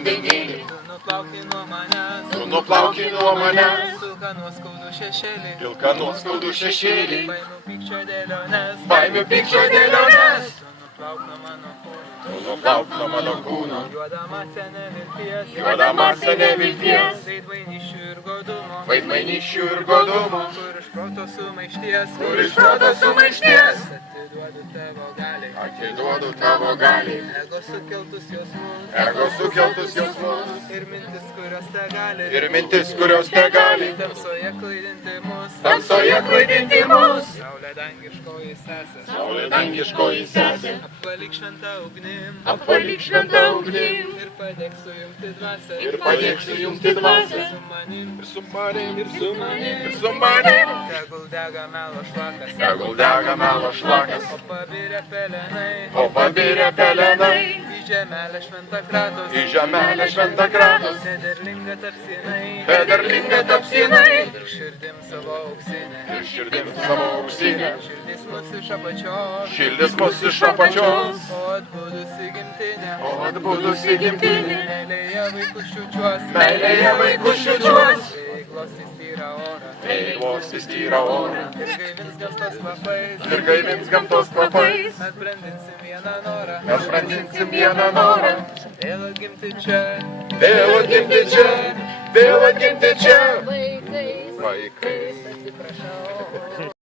vandenėlį. Tu nuplauki nuo manęs. Pilka nuoskaudų šešėlį. Baimių pykčio dėliones. Tu nuplauk nuo mano kūno. Juoda masė nevilties. Veidmainysčių ir godumo. Kur iš proto sumaišties. Atiduodu tavo galiai. Ego sukeltus jausmus. Ir mintis, kurios te gali. Tamsoje klaidinti mus. Saulė dangiškoji sesė. apvalyk šventą ugnim. Ir padėk sujungti dvasią. Su manim. Tegul dega melo šlakas. O pabirę pelenai. Į žemelę šventą kratos. Nederlinga tapsinai. Ir širdim savo auksinę. Širdis mus iš apačios. O atbudusi gimtinė. Meilėje vaikus čiučiuos. Vėjai glostys tyrą orą. Ir gaivins gamtos kvapais. Mes brandinsim vieną norą. Vėl atgimti čia. Vaikai.